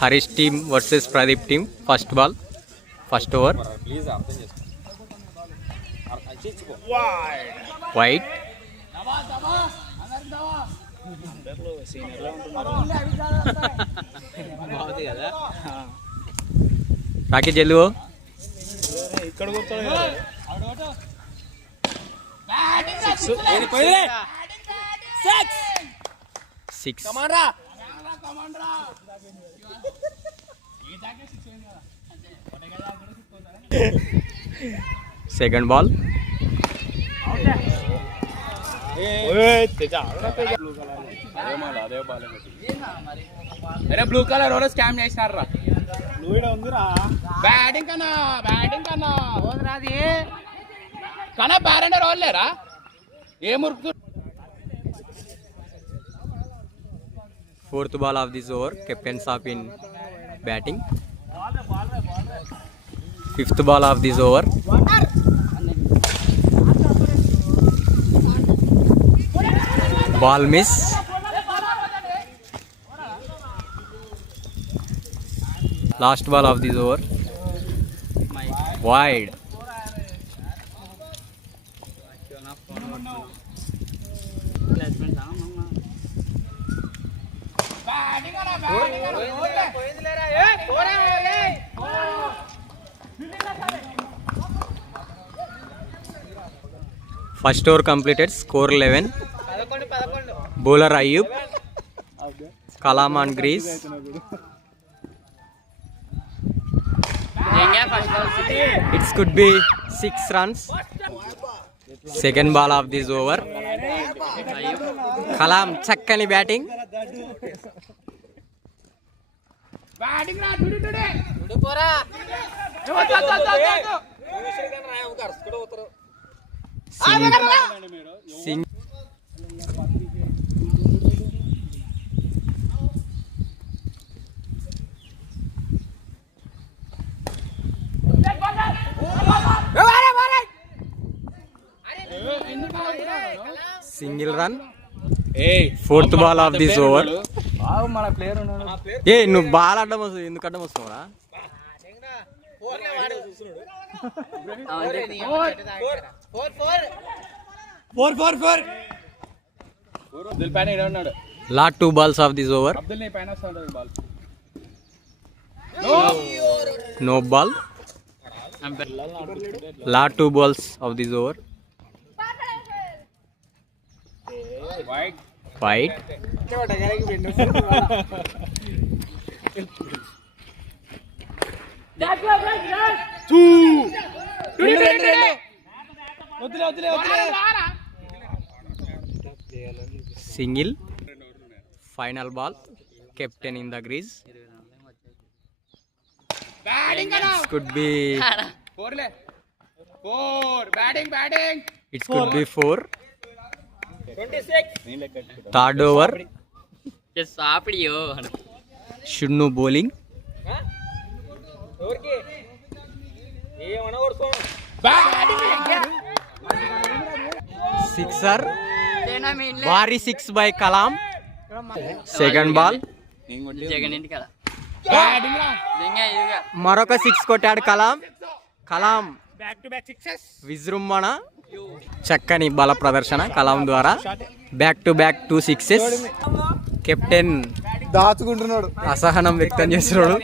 Harish team versus Pradeep team. First ball, first over. White. Rocky జల్లు ఇక్కడ six. Second ball. అరే blue colour ఎవరో స్కామ్ చేసినారా? బ్యాటింగ్ కన్నా రాది కన్నా బ్యారెండర్ వాళ్ళేరా ఏ murukku. Fourth ball of this over, Captain Saab in batting. Fifth ball of this over. Ball miss. Last ball of this over. Wide. First over completed. Score 11. Bowler Ayub. Kalam on grease. It could be 6 runs. Second ball of this over. Kalam chakkani batting. Single run. Fourth ball of this over. ఏ నువ్వు బాల్ అడ్డం వస్తుంది, ఎందుకు అడ్డం వస్తున్నావురా? Last 2 balls of this over. No ball. Last 2 balls of this over. White. Single. Final ball. Captain in the crease. It could be 4. Batting. It could be 4. 26. Third over. Shunnu bowling. Sixer. Bari 6 by Kalam. Second ball. మరొక 6 కొట్టాడు కలాం. విజృంభణ. చక్కని బల ప్రదర్శన కలాం ద్వారా. Back to back 2 sixes. Captain దాచుకుంటున్నాడు, అసహనం వ్యక్తం చేస్తున్నాడు.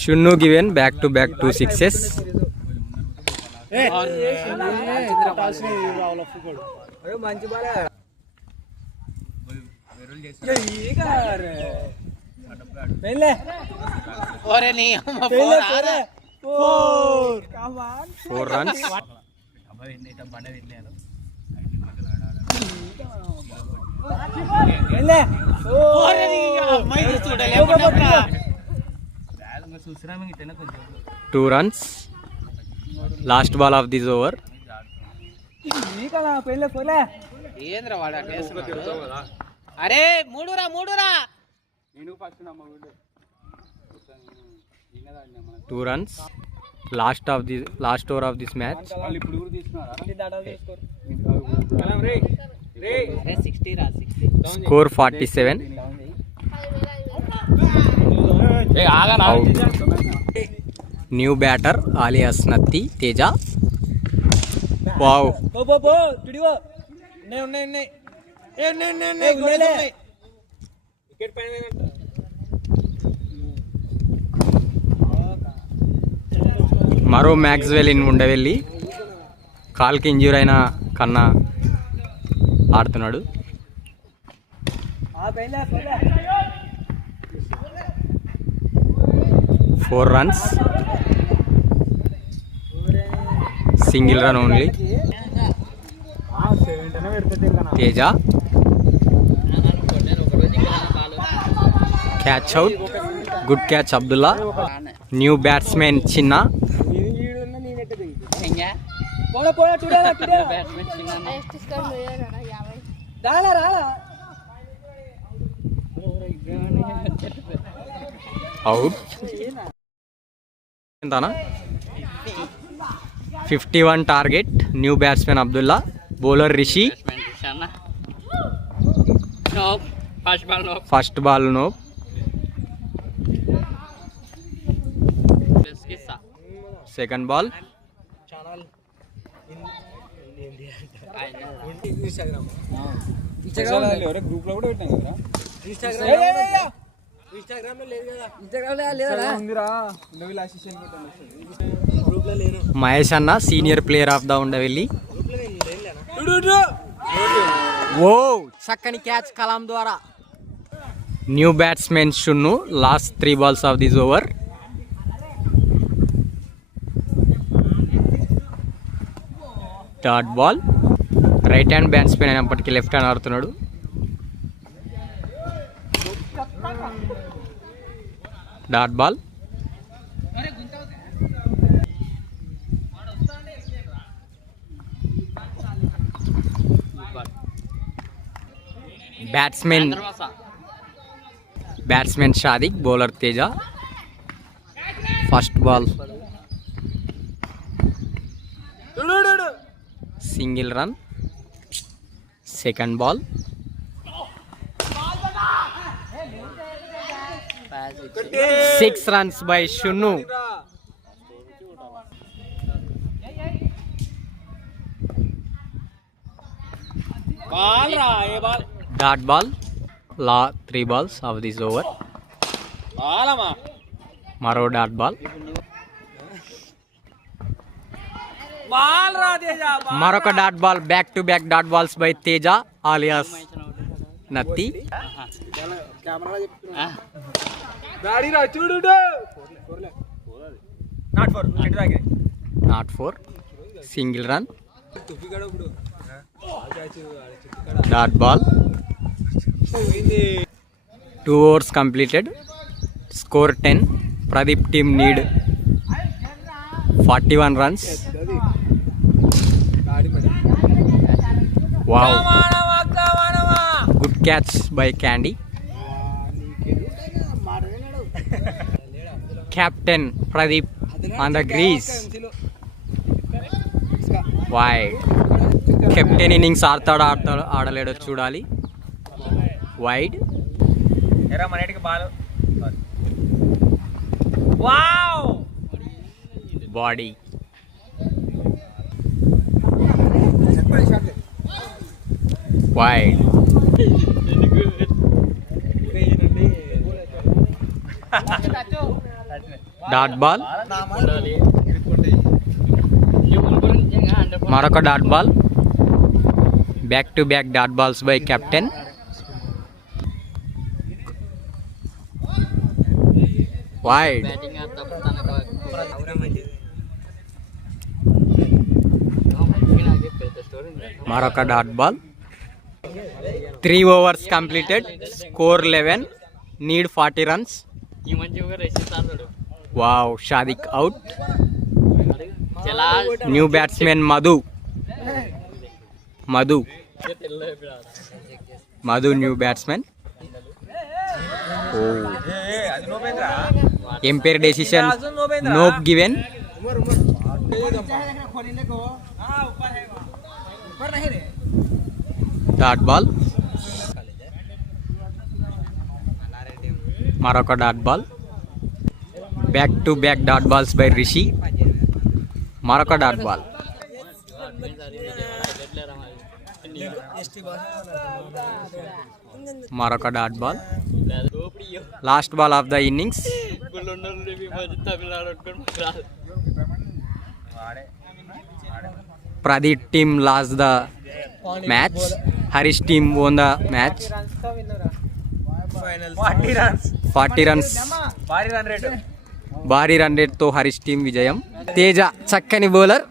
Shunnu given back to back 2 sixes. Four runs. Two runs. Last ball of this over. అరే మూడురా 2 runs. Last over of this match. వాళ్ళు ఇప్పుడు కూడా తీసుకున్నారా? అరే 60 రా 60. Score 47. Out. New batter alias నత్తి తేజ. వావ్. మరో మ్యాక్స్వెల్ ఇన్ ఉండవెళ్ళి కాల్కి ఇంజ్యూర్ అయిన కన్నా ఆడుతున్నాడు. Four runs, single run only. Teja catch out. Good catch Abdullah. New batsmen Chinna. Out. ఎంతనా? 51 target. New batsmen Abdullah. Bowler Rishi. First ball no. Second ball. Group లో కూడా పెట్టాం కదా. మహేష్ అన్న senior player of the Undavelli. ఓ చక్కని క్యాచ్ కలాం ద్వారా. New batsmen Shunnu. Last 3 balls of this over. Third ball. Right hand batsmen అయినప్పటికీ లెఫ్ట్ హ్యాండ్ ఆడుతున్నాడు. Dot ball. Batsmen Shadiq. Bowler Teja. First ball single run. Second ball 6 runs by Shunnu. Dot ball. 3 balls of this over. Maro dot ball. Maroka dot ball. Back to back dot balls by Teja alias Natti. Not for. Single run. Dot ball. 2 overs completed. Score 10. Pradeep team need 41 runs. Wow. Good catch by Candy. Captain Pradeep on the crease. Wide. Captain innings ఆడలేడో చూడాలి. Wide. Body. Wide. Dot ball. Maroka dot ball. Back to back dot balls by captain. Wide. Maroka dot ball. 3 overs completed. Score 11. Need 40 runs. Wow, Shadik out. New batsman Madhu, new batsman. Oh. Umpire decision, nope given. Dot ball, మరొక dot ball. Back to back dot balls by Rishi. మరొక dot ball. మరొక dot ball. Last ball of the innings. Pradeep team lost the match. Harish team won the match. 40 runs. భారీ run rate తో హరీష్ టీం విజయం. తేజ చక్కని బౌలర్.